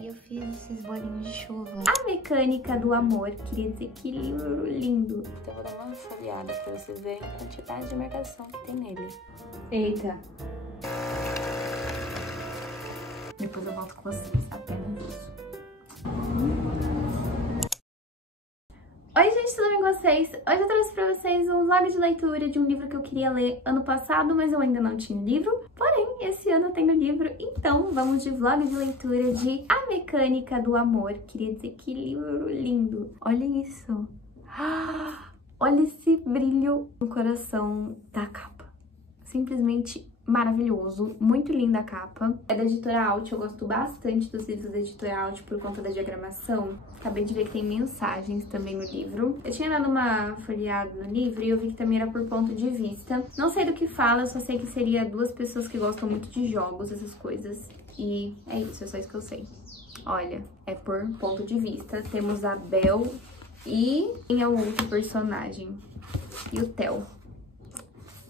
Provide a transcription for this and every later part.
E eu fiz esses bolinhos de chuva. A Mecânica do Amor, queria dizer que livro lindo. Então eu vou dar uma folheada pra vocês verem a quantidade de marcação que tem nele. Eita. Depois eu volto com vocês, apenas isso. Oi gente, tudo bem com vocês? Hoje eu trouxe pra vocês um vlog de leitura de um livro que eu queria ler ano passado, mas eu ainda não tinha livro. Porém, esse ano eu tenho livro, então vamos de vlog de leitura de A Mecânica do Amor. Queria dizer que livro lindo. Olha isso. Olha esse brilho no coração da capa. Simplesmente maravilhoso, muito linda a capa. É da editora Alt, eu gosto bastante dos livros da editora Alt por conta da diagramação. Acabei de ver que tem mensagens também no livro. Eu tinha dado uma folheada no livro e eu vi que também era por ponto de vista. Não sei do que fala, eu só sei que seria duas pessoas que gostam muito de jogos, essas coisas. E é isso, é só isso que eu sei. Olha, é por ponto de vista. Temos a Bel e quem é o outro personagem? E o Theo.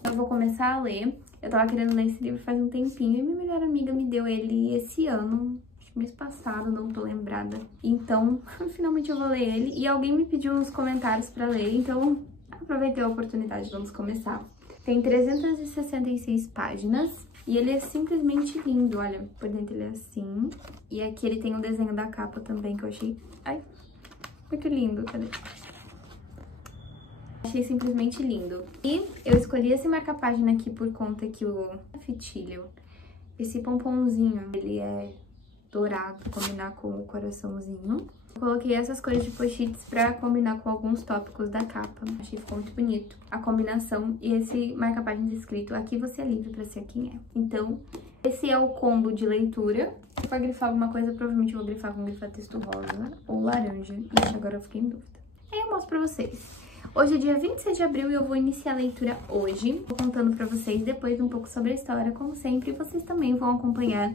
Eu vou começar a ler. Eu tava querendo ler esse livro faz um tempinho e minha melhor amiga me deu ele esse ano, acho que mês passado, não tô lembrada. Então, finalmente eu vou ler ele. E alguém me pediu nos comentários pra ler, então aproveitei a oportunidade, vamos começar. Tem 366 páginas e ele é simplesmente lindo, olha, por dentro ele é assim. E aqui ele tem o desenho da capa também, que eu achei, ai, muito lindo, cadê? Achei simplesmente lindo. E eu escolhi esse marca-página aqui por conta que o fitilho, esse pomponzinho, ele é dourado pra combinar com o coraçãozinho. Eu coloquei essas cores de post-its pra combinar com alguns tópicos da capa. Achei que ficou muito bonito a combinação. E esse marca-página escrito, aqui você é livre pra ser quem é. Então, esse é o combo de leitura. Se for grifar alguma coisa, provavelmente eu vou grifar com grifa-texto rosa ou laranja. Ixi, agora eu fiquei em dúvida. Aí eu mostro pra vocês. Hoje é dia 26 de abril e eu vou iniciar a leitura hoje. Vou contando pra vocês depois um pouco sobre a história, como sempre. E vocês também vão acompanhar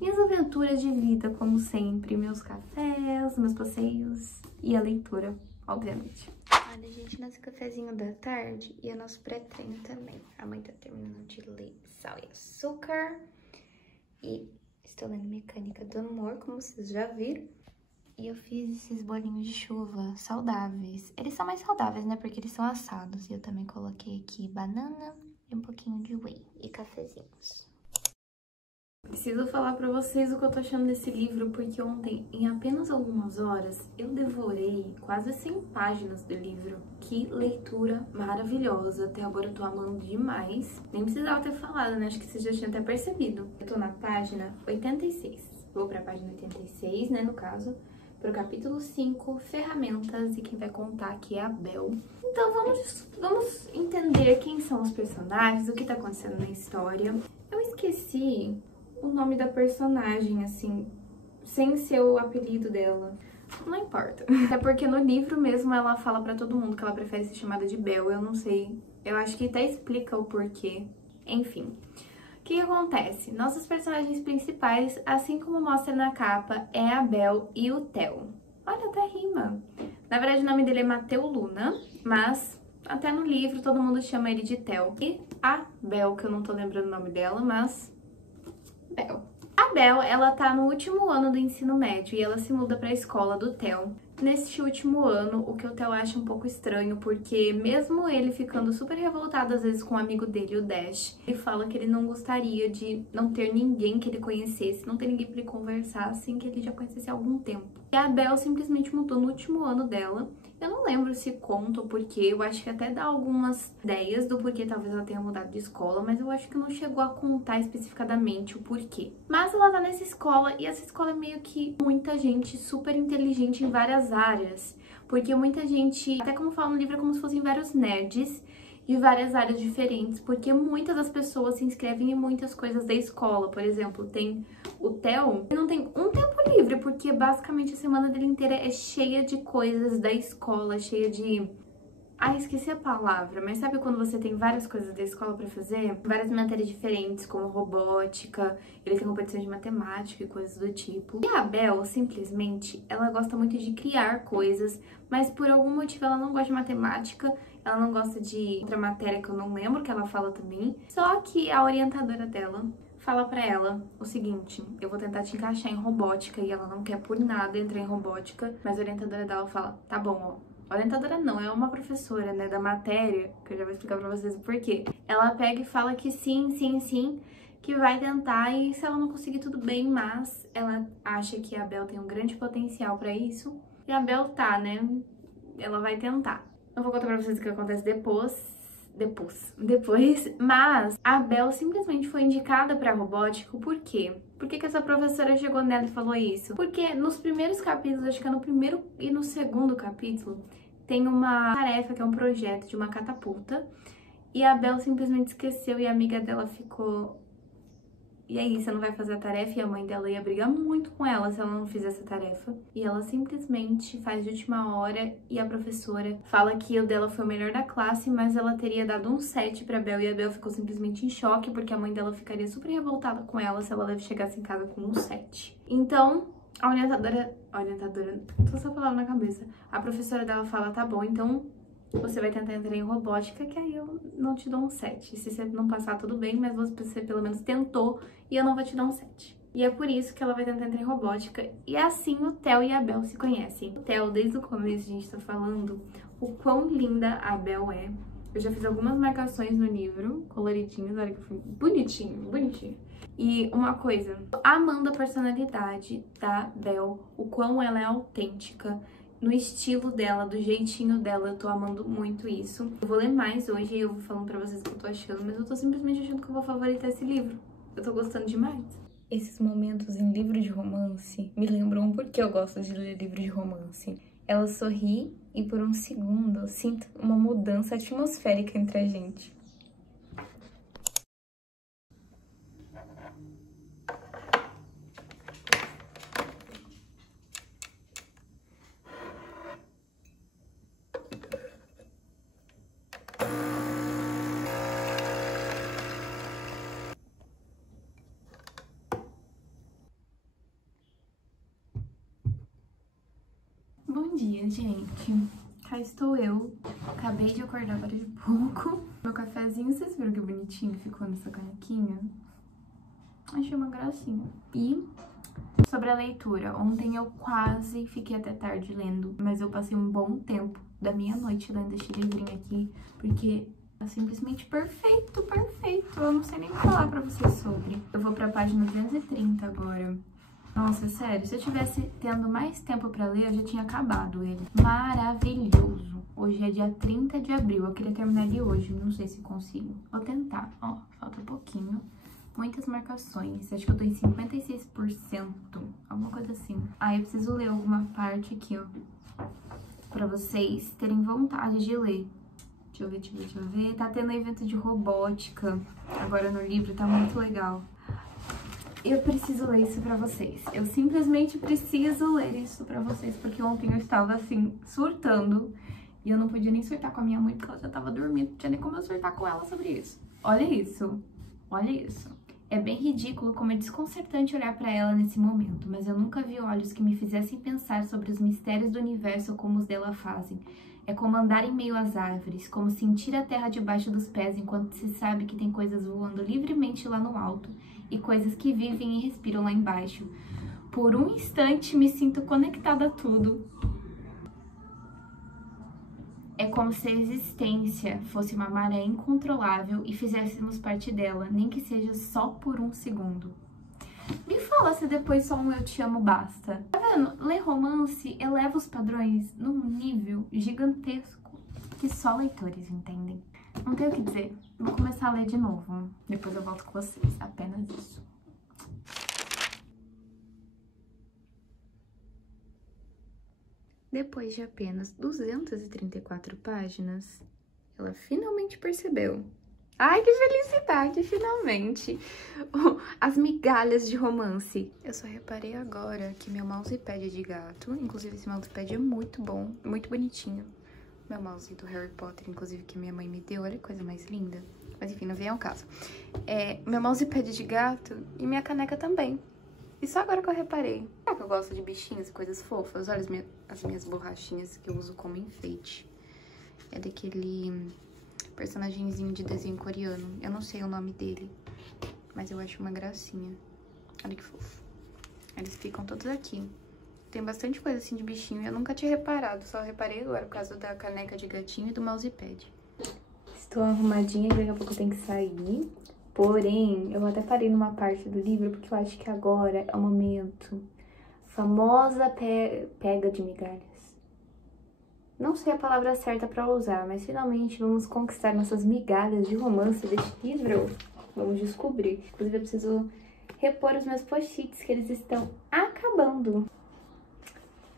minhas aventuras de vida, como sempre. Meus cafés, meus passeios e a leitura, obviamente. Olha, gente, nosso cafezinho da tarde e o nosso pré-treino também. A mãe tá terminando de ler sal e açúcar. E estou lendo Mecânica do Amor, como vocês já viram. E eu fiz esses bolinhos de chuva saudáveis. Eles são mais saudáveis, né? Porque eles são assados. E eu também coloquei aqui banana e um pouquinho de whey e cafezinhos. Preciso falar pra vocês o que eu tô achando desse livro, porque ontem, em apenas algumas horas, eu devorei quase 100 páginas do livro. Que leitura maravilhosa. Até agora eu tô amando demais. Nem precisava ter falado, né? Acho que vocês já tinham até percebido. Eu tô na página 86. Vou pra página 86, né, no caso. Pro capítulo 5, ferramentas, e quem vai contar aqui é a Bel. Então vamos entender quem são os personagens, o que tá acontecendo na história. Eu esqueci o nome da personagem, assim, sem ser o apelido dela. Não importa. Até porque no livro mesmo ela fala pra todo mundo que ela prefere ser chamada de Bel. Eu não sei, eu acho que até explica o porquê. Enfim. O que acontece? Nossos personagens principais, assim como mostra na capa, é a Bel e o Theo. Olha, até rima. Na verdade, o nome dele é Mateu Luna, mas até no livro todo mundo chama ele de Theo. E a Bel, que eu não tô lembrando o nome dela, mas Bel. A Bel, ela tá no último ano do ensino médio e ela se muda pra escola do Theo. Neste último ano, o que o Theo acha um pouco estranho, porque mesmo ele ficando super revoltado às vezes com o amigo dele, o Dash, ele fala que ele não gostaria de não ter ninguém que ele conhecesse, não ter ninguém pra ele conversar, assim, que ele já conhecesse há algum tempo. E a Bel simplesmente mudou no último ano dela. Eu não lembro se conta o porquê, eu acho que até dá algumas ideias do porquê talvez ela tenha mudado de escola, mas eu acho que não chegou a contar especificadamente o porquê. Mas ela tá nessa escola e essa escola é meio que muita gente super inteligente em várias áreas, porque muita gente, até como fala no livro, é como se fossem vários nerds de várias áreas diferentes, porque muitas das pessoas se inscrevem em muitas coisas da escola. Por exemplo, tem o Theo, ele não tem um tempo livre, porque basicamente a semana dele inteira é cheia de coisas da escola, cheia de... Ah, esqueci a palavra, mas sabe quando você tem várias coisas da escola pra fazer? Várias matérias diferentes, como robótica, ele tem competição de matemática e coisas do tipo. E a Bel, simplesmente, ela gosta muito de criar coisas, mas por algum motivo ela não gosta de matemática, ela não gosta de outra matéria que eu não lembro, que ela fala também. Só que a orientadora dela fala pra ela o seguinte: eu vou tentar te encaixar em robótica, e ela não quer por nada entrar em robótica, mas a orientadora dela fala, tá bom, ó. Orientadora não, é uma professora, né, da matéria, que eu já vou explicar pra vocês o porquê. Ela pega e fala que sim, que vai tentar, e se ela não conseguir, tudo bem, mas ela acha que a Bel tem um grande potencial pra isso, e a Bel tá, né, ela vai tentar. Não vou contar pra vocês o que acontece depois, mas a Bel simplesmente foi indicada pra robótica. Por quê? Por que essa professora chegou nela e falou isso? Porque nos primeiros capítulos, acho que é no primeiro e no segundo capítulo, tem uma tarefa que é um projeto de uma catapulta, e a Bel simplesmente esqueceu e a amiga dela ficou... E aí, você não vai fazer a tarefa? E a mãe dela ia brigar muito com ela se ela não fizesse a tarefa. E ela simplesmente faz de última hora, e a professora fala que o dela foi o melhor da classe, mas ela teria dado um 7 pra Bel, e a Bel ficou simplesmente em choque, porque a mãe dela ficaria super revoltada com ela se ela chegasse em casa com um 7. Então, a orientadora, tô essa palavra na cabeça, a professora dela fala, tá bom, então você vai tentar entrar em robótica, que aí eu não te dou um 7. Se você não passar, tudo bem, mas você pelo menos tentou e eu não vou te dar um 7. E é por isso que ela vai tentar entrar em robótica. E assim o Theo e a Bel se conhecem. O Theo, desde o começo, a gente tá falando o quão linda a Bel é. Eu já fiz algumas marcações no livro, coloridinhas, olha que foi bonitinho. E uma coisa, amando a personalidade da Bel, o quão ela é autêntica, no estilo dela, do jeitinho dela, eu tô amando muito isso. Eu vou ler mais hoje e eu vou falando pra vocês o que eu tô achando, mas eu tô simplesmente achando que eu vou favoritar esse livro. Eu tô gostando demais. Esses momentos em livro de romance me lembram porque eu gosto de ler livro de romance. Ela sorri e por um segundo eu sinto uma mudança atmosférica entre a gente. Bom dia, gente. Cá estou eu. Acabei de acordar agora de pouco. Meu cafezinho, vocês viram que bonitinho ficou nessa canequinha? Achei uma gracinha. E sobre a leitura, ontem eu quase fiquei até tarde lendo, mas eu passei um bom tempo da minha noite lendo este livrinho aqui, porque é simplesmente perfeito. Eu não sei nem falar pra vocês sobre. Eu vou pra página 230 agora. Nossa, sério, se eu tivesse tendo mais tempo pra ler, eu já tinha acabado ele. Maravilhoso. Hoje é dia 30 de abril, eu queria terminar ele hoje, não sei se consigo. Vou tentar, ó, falta um pouquinho. Muitas marcações, acho que eu tô em 56%, alguma coisa assim. Aí eu preciso ler alguma parte aqui, ó, pra vocês terem vontade de ler. Deixa eu ver. Tá tendo evento de robótica agora no livro, tá muito legal. Eu preciso ler isso pra vocês. Eu simplesmente preciso ler isso pra vocês, porque ontem eu estava, assim, surtando. E eu não podia nem surtar com a minha mãe, porque ela já tava dormindo. Não tinha nem como eu surtar com ela sobre isso. Olha isso. Olha isso. É bem ridículo como é desconcertante olhar pra ela nesse momento, mas eu nunca vi olhos que me fizessem pensar sobre os mistérios do universo como os dela fazem. É como andar em meio às árvores, como sentir a terra debaixo dos pés enquanto se sabe que tem coisas voando livremente lá no alto e coisas que vivem e respiram lá embaixo. Por um instante me sinto conectada a tudo. É como se a existência fosse uma maré incontrolável e fizéssemos parte dela, nem que seja só por um segundo. Me fala se depois só um eu te amo basta. Tá vendo? Ler romance eleva os padrões num nível gigantesco que só leitores entendem. Não tenho o que dizer. Vou começar a ler de novo. Depois eu volto com vocês. Apenas isso. Depois de apenas 234 páginas, ela finalmente percebeu. Ai, que felicidade, finalmente! As migalhas de romance. Eu só reparei agora que meu mousepad é de gato. Inclusive, esse mousepad é muito bom, muito bonitinho. Meu mouse do Harry Potter, inclusive, que minha mãe me deu. Olha que coisa mais linda. Mas enfim, não vem ao caso. Meu mousepad é de gato e minha caneca também. E só agora que eu reparei. Será que eu gosto de bichinhos e coisas fofas? Olha as minhas borrachinhas que eu uso como enfeite. É daquele personagemzinho de desenho coreano. Eu não sei o nome dele. mas eu acho uma gracinha. Olha que fofo. Eles ficam todos aqui. Tem bastante coisa assim de bichinho. Eu nunca tinha reparado, só reparei agora por causa da caneca de gatinho e do mousepad. Estou arrumadinha, daqui a pouco eu tenho que sair. Porém, eu até parei numa parte do livro, porque eu acho que agora é o momento. Famosa pega de migalhas. Não sei a palavra certa pra usar, mas finalmente vamos conquistar nossas migalhas de romance deste livro. Vamos descobrir. Inclusive, eu preciso repor os meus post-its, que eles estão acabando.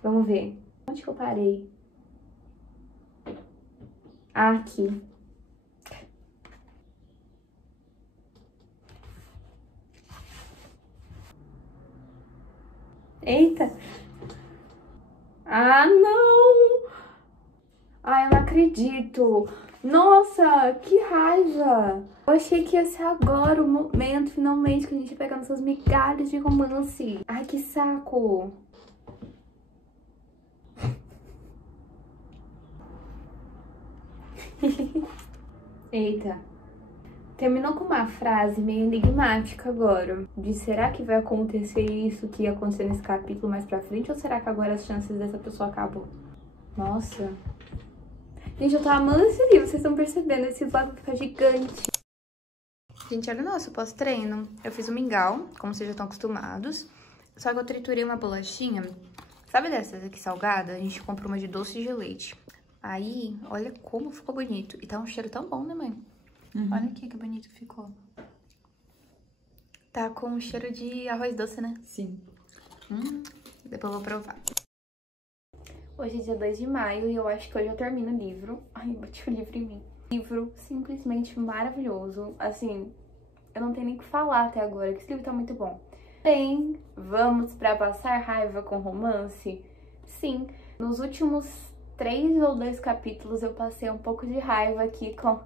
Vamos ver. Onde que eu parei? Ah, aqui. Eita! Ah, não! Ai, eu não acredito! Nossa, que raiva! Eu achei que ia ser agora o momento, finalmente, que a gente ia pegar nossas migalhas de romance. Ai, que saco! Eita. Terminou com uma frase meio enigmática agora. De será que vai acontecer isso que ia acontecer nesse capítulo mais pra frente? Ou será que agora as chances dessa pessoa acabam? Nossa. Gente, eu tô amando esse livro, vocês estão percebendo? Esse lado vai ficar gigante. Gente, olha o nosso pós-treino. Eu fiz um mingau, como vocês já estão acostumados. Só que eu triturei uma bolachinha. Sabe dessas aqui salgada? A gente comprou uma de doce de leite. Aí, olha como ficou bonito. E tá um cheiro tão bom, né, mãe? Uhum. Olha aqui que bonito que ficou. Tá com um cheiro de arroz doce, né? Sim. Depois eu vou provar. Hoje é dia 2 de maio e eu acho que hoje eu termino o livro. Ai, bati o livro em mim. Livro simplesmente maravilhoso. Assim, eu não tenho nem o que falar até agora, que esse livro tá muito bom. Bem, vamos pra passar raiva com romance? Sim, nos últimos 3 ou 2 capítulos eu passei um pouco de raiva aqui com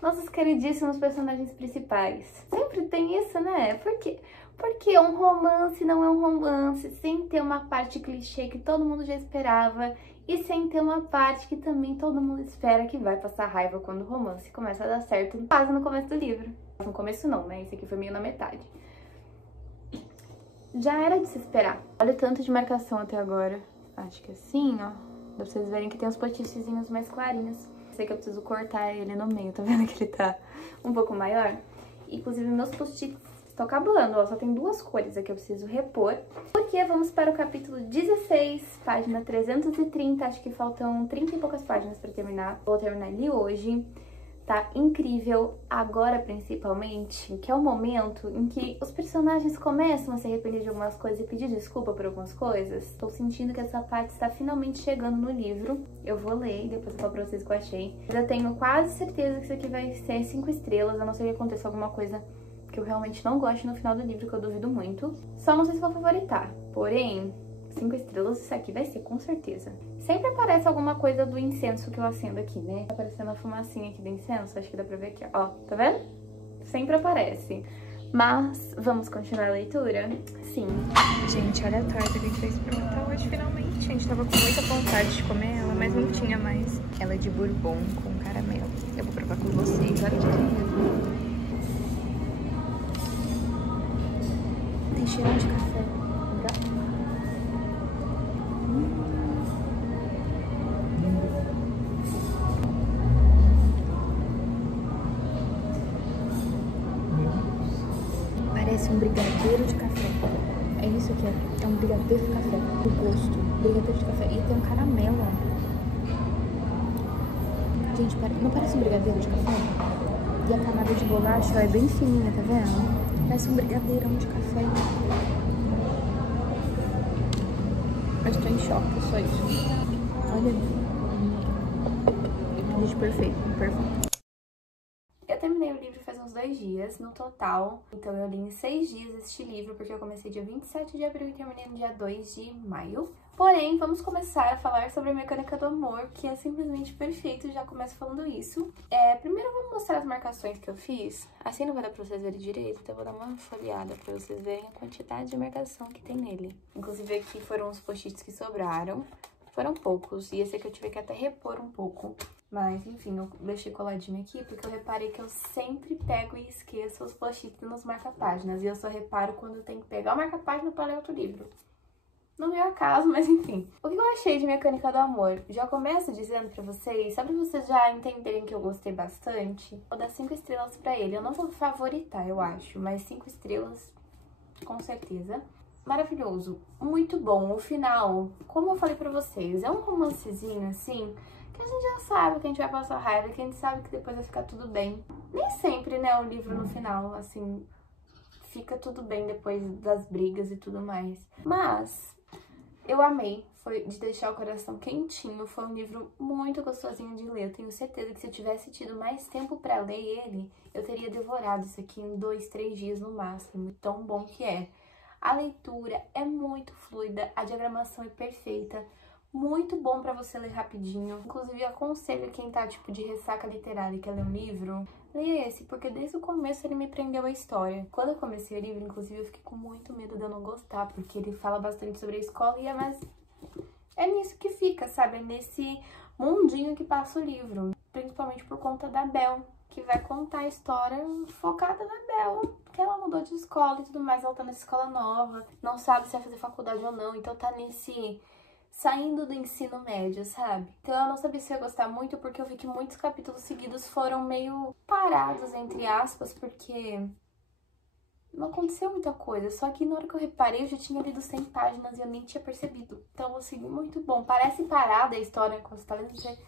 nossos queridíssimos personagens principais. Sempre tem isso, né? Porque um romance não é um romance, sem ter uma parte clichê que todo mundo já esperava e sem ter uma parte que também todo mundo espera que vai passar raiva quando o romance começa a dar certo, quase no começo do livro. No começo não, né? Esse aqui foi meio na metade. Já era de se esperar. Olha o tanto de marcação até agora. Acho que assim, ó, dá pra vocês verem que tem uns post-itzinhos mais clarinhos. Sei que eu preciso cortar ele no meio, tá vendo que ele tá um pouco maior? Inclusive, meus post-its estão acabando, ó, só tem 2 cores aqui que eu preciso repor. Porque vamos para o capítulo 16, página 330, acho que faltam 30 e poucas páginas pra terminar. Vou terminar ele hoje. Tá incrível agora, principalmente, que é o momento em que os personagens começam a se arrepender de algumas coisas e pedir desculpa por algumas coisas. Tô sentindo que essa parte está finalmente chegando no livro. Eu vou ler e depois eu falo pra vocês o que eu achei. Eu tenho quase certeza que isso aqui vai ser 5 estrelas, a não ser que aconteça alguma coisa que eu realmente não goste no final do livro, que eu duvido muito. Só não sei se vou favoritar, porém 5 estrelas, isso aqui vai ser, com certeza. Sempre aparece alguma coisa do incenso que eu acendo aqui, né? Tá aparecendo a fumacinha aqui do incenso, acho que dá pra ver aqui, ó. Tá vendo? Sempre aparece. Mas, vamos continuar a leitura? Sim. Gente, olha a torta que a gente vai experimentar hoje, finalmente. A gente tava com muita vontade de comer ela, mas não tinha mais. Ela é de bourbon com caramelo. Eu vou provar com vocês, olha que incrível. Tem cheirão de café. Parece um brigadeiro de café. É isso aqui, é um brigadeiro de café. O gosto, brigadeiro de café. E tem um caramelo. Gente, não parece um brigadeiro de café? E a camada de bolacha, ó, é bem fininha, tá vendo? Parece um brigadeirão de café. Eu estou em choque, só isso. Olha. Gente, perfeito, perfeito. Eu terminei o livro faz uns 2 dias, no total. Então eu li em 6 dias este livro, porque eu comecei dia 27 de abril e terminei no dia 2 de maio. Porém, vamos começar a falar sobre a mecânica do amor, que é simplesmente perfeito, já começo falando isso. Primeiro eu vou mostrar as marcações que eu fiz. Assim não vai dar pra vocês verem direito, então eu vou dar uma folheada pra vocês verem a quantidade de marcação que tem nele. Inclusive aqui foram os post-its que sobraram. foram poucos. E esse aqui eu tive que até repor um pouco. Mas, enfim, eu deixei coladinho aqui porque eu reparei que eu sempre pego e esqueço os post-its nos marca-páginas. E eu só reparo quando eu tenho que pegar o marca-página para ler outro livro. Não é o caso, mas enfim. O que eu achei de Mecânica do Amor? Já começo dizendo pra vocês, só pra vocês já entenderem que eu gostei bastante, vou dar 5 estrelas pra ele. Eu não vou favoritar, eu acho, mas 5 estrelas, com certeza. Maravilhoso, muito bom. O final, como eu falei pra vocês, é um romancezinho, assim, que a gente já sabe que a gente vai passar raiva, que a gente sabe que depois vai ficar tudo bem. Nem sempre, né, o livro no final, assim, fica tudo bem depois das brigas e tudo mais. Mas eu amei, foi de deixar o coração quentinho, foi um livro muito gostosinho de ler. Eu tenho certeza que se eu tivesse tido mais tempo pra ler ele, eu teria devorado isso aqui em 2, 3 dias no máximo, tão bom que é. A leitura é muito fluida, a diagramação é perfeita, muito bom pra você ler rapidinho. Inclusive, eu aconselho quem tá, tipo, de ressaca literária e quer ler um livro, leia esse, porque desde o começo ele me prendeu a história. Quando eu comecei o livro, inclusive, eu fiquei com muito medo de eu não gostar, porque ele fala bastante sobre a escola e é nisso que fica, sabe? É nesse mundinho que passa o livro, principalmente por conta da Bel, que vai contar a história focada na Bel, porque ela mudou de escola e tudo mais, ela tá nessa escola nova, não sabe se vai fazer faculdade ou não, então tá saindo do ensino médio, sabe? Então eu não sabia se eu ia gostar muito, porque eu vi que muitos capítulos seguidos foram meio parados, entre aspas, porque não aconteceu muita coisa. Só que na hora que eu reparei, eu já tinha lido 100 páginas e eu nem tinha percebido. Então, assim, muito bom. Parece parada a história quando você tá lendo, você...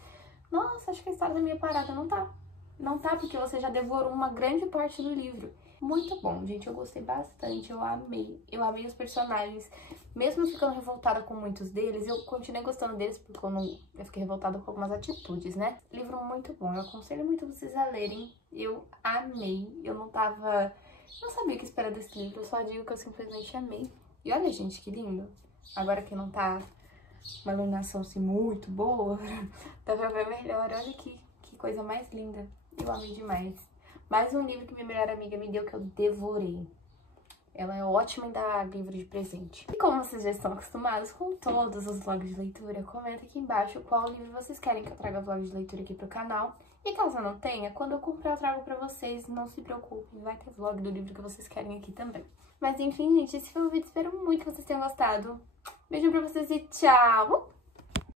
Nossa, acho que a história da minha parada não tá. Não tá, porque você já devorou uma grande parte do livro. Muito bom, gente, eu gostei bastante, eu amei os personagens. Mesmo ficando revoltada com muitos deles, eu continuei gostando deles, porque eu fiquei revoltada com algumas atitudes, né? Livro muito bom, eu aconselho muito vocês a lerem, eu amei, não sabia o que esperar desse livro, eu só digo que eu simplesmente amei. E olha, gente, que lindo, agora que não tá uma iluminação assim muito boa, dá pra ver melhor, olha que coisa mais linda, eu amei demais. Mais um livro que minha melhor amiga me deu que eu devorei. Ela é ótima em dar livro de presente. E como vocês já estão acostumados com todos os vlogs de leitura, comenta aqui embaixo qual livro vocês querem que eu traga vlog de leitura aqui pro canal. E caso eu não tenha, quando eu comprar eu trago pra vocês, não se preocupem, vai ter vlog do livro que vocês querem aqui também. Mas enfim, gente, esse foi o vídeo, espero muito que vocês tenham gostado. Beijo pra vocês e tchau!